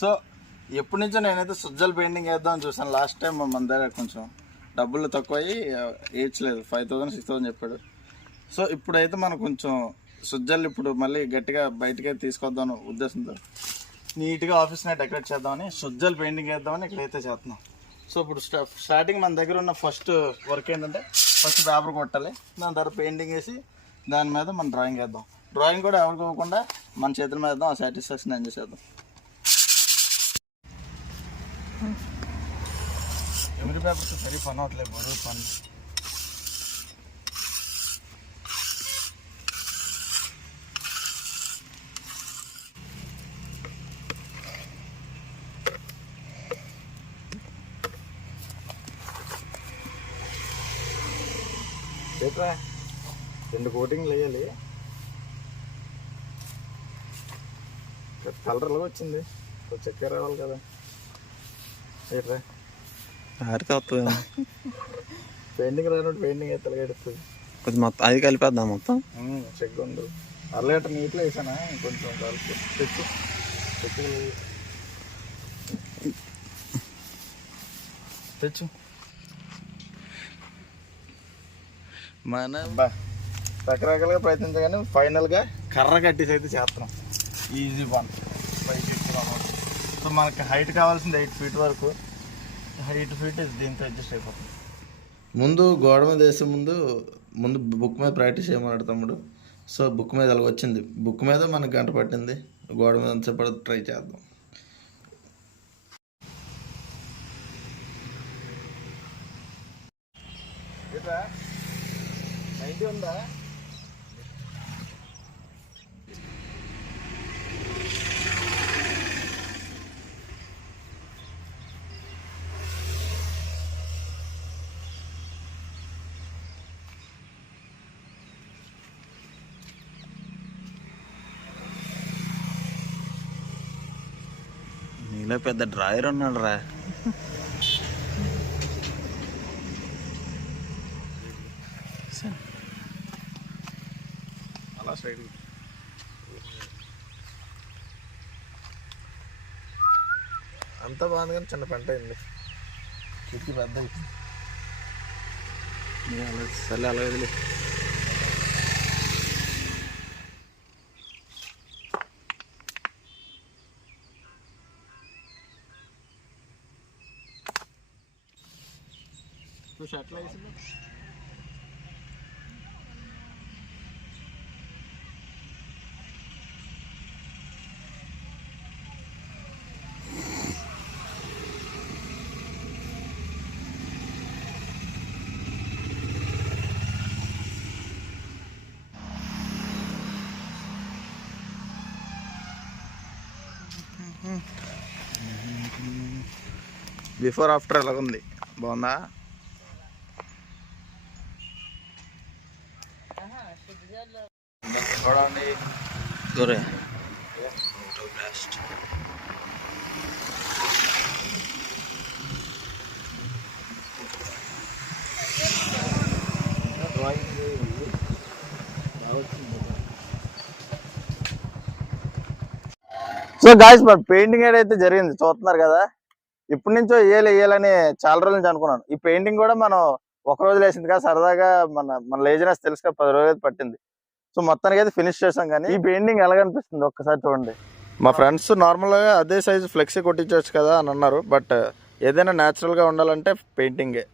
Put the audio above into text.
So ఎప్పటి నుంచో నేనైతే సుజ్జల పెయింటింగ్ వేద్దామని చూసాను. లాస్ట్ టైం మన దగ్గర కొంచెం డబ్బులు తక్కువ అయ్యి వేయట్లేదు, 5,000 6,000 చెప్పాడు. సో ఇప్పుడైతే మనం కొంచెం సుజ్జలు ఇప్పుడు మళ్ళీ గట్టిగా బయటకే తీసుకొద్దాం ఉద్దేశంతో నీట్గా ఆఫీస్ని డెకరేట్ చేద్దామని సుజ్జలు పెయింటింగ్ వేద్దామని ఇక్కడైతే చేస్తున్నాం. సో ఇప్పుడు స్టార్టింగ్ మన దగ్గర ఉన్న ఫస్ట్ వర్క్ ఏంటంటే ఫస్ట్ పేపర్ కొట్టాలి, దాని తర్వాత పెయింటింగ్ వేసి దాని మీద మనం డ్రాయింగ్ వేద్దాం. డ్రాయింగ్ కూడా ఎవరికి ఇవ్వకుండా మన చేతుల మీద వేద్దాం, ఆ సాటిస్ఫాక్షన్ ఎంజాయ్ చేద్దాం. ఎవరి పేపర్తో సరి పని అవట్లేదు, బరువు పని. చెప్పరా 2 కోటింగ్లు వేయాలి. కలర్లో వచ్చింది, కొంచెం చక్కెర రావాలి కదా. ఏంట్రా వస్తుంది పెయింటింగ్ రానట్టు పెయింటింగ్ అయితే ఎడుతుంది కొంచెం మొత్తం అది కలిపేద్దాం మొత్తం. చెక్ ఉంది 1 లీటర్ నీటిలో వేసానా, కొంచెం కలిపి తెచ్చు తెచ్చు మన రకరకాలుగా ప్రయత్నించగానే ఫైనల్గా కర్ర కట్టేసి అయితే చేస్తున్నాం. ఈజీ పని పైకి ఎక్కుతున్నాం. సో మనకి హైట్ కావాల్సింది 8 feet వరకు. 8 feet దీంతో అడ్జస్ట్ అయిపోతుంది. ముందు గోడ మీద వేసే ముందు బుక్ మీద ప్రాక్టీస్ చేయమన్నాడు తమ్ముడు. సో బుక్ మీద అలా వచ్చింది, బుక్ మీద మనకు గంట పట్టింది. గోడ మీద అంతసేపు ట్రై చేద్దాం. ఉందా నీలో పెద్ద డ్రాయర్ ఉన్నాడు రా. అలా సైడ్ అంతా బాగుంది కానీ చిన్న పంట అయింది. కిటికీ పెద్ద సరే అలా వదిలే. షర్ట్లో వేసింది. బిఫోర్ ఆఫ్టర్ ఎలా ఉంది, బాగుందా? చూడండి దూరే సో గాయ్స్ మన పెయింటింగ్ అయితే జరిగింది, చూస్తున్నారు కదా. ఇప్పటి నుంచో వేయాలని చాలా రోజుల నుంచి అనుకున్నాను. ఈ పెయింటింగ్ కూడా మనం ఒక రోజు వేసింది కదా, సరదాగా మన లేజినెస్ తెలుసు కదా, 10 రోజులు అయితే పట్టింది. సో మొత్తానికి అయితే ఫినిష్ చేసాం. కానీ ఈ పెయింటింగ్ ఎలాగనిపిస్తుంది ఒక్కసారి చూడండి. మా ఫ్రెండ్స్ నార్మల్గా అదే సైజు ఫ్లెక్సీ కొట్టించవచ్చు కదా అని అన్నారు. బట్ ఏదైనా న్యాచురల్గా ఉండాలంటే పెయింటింగే.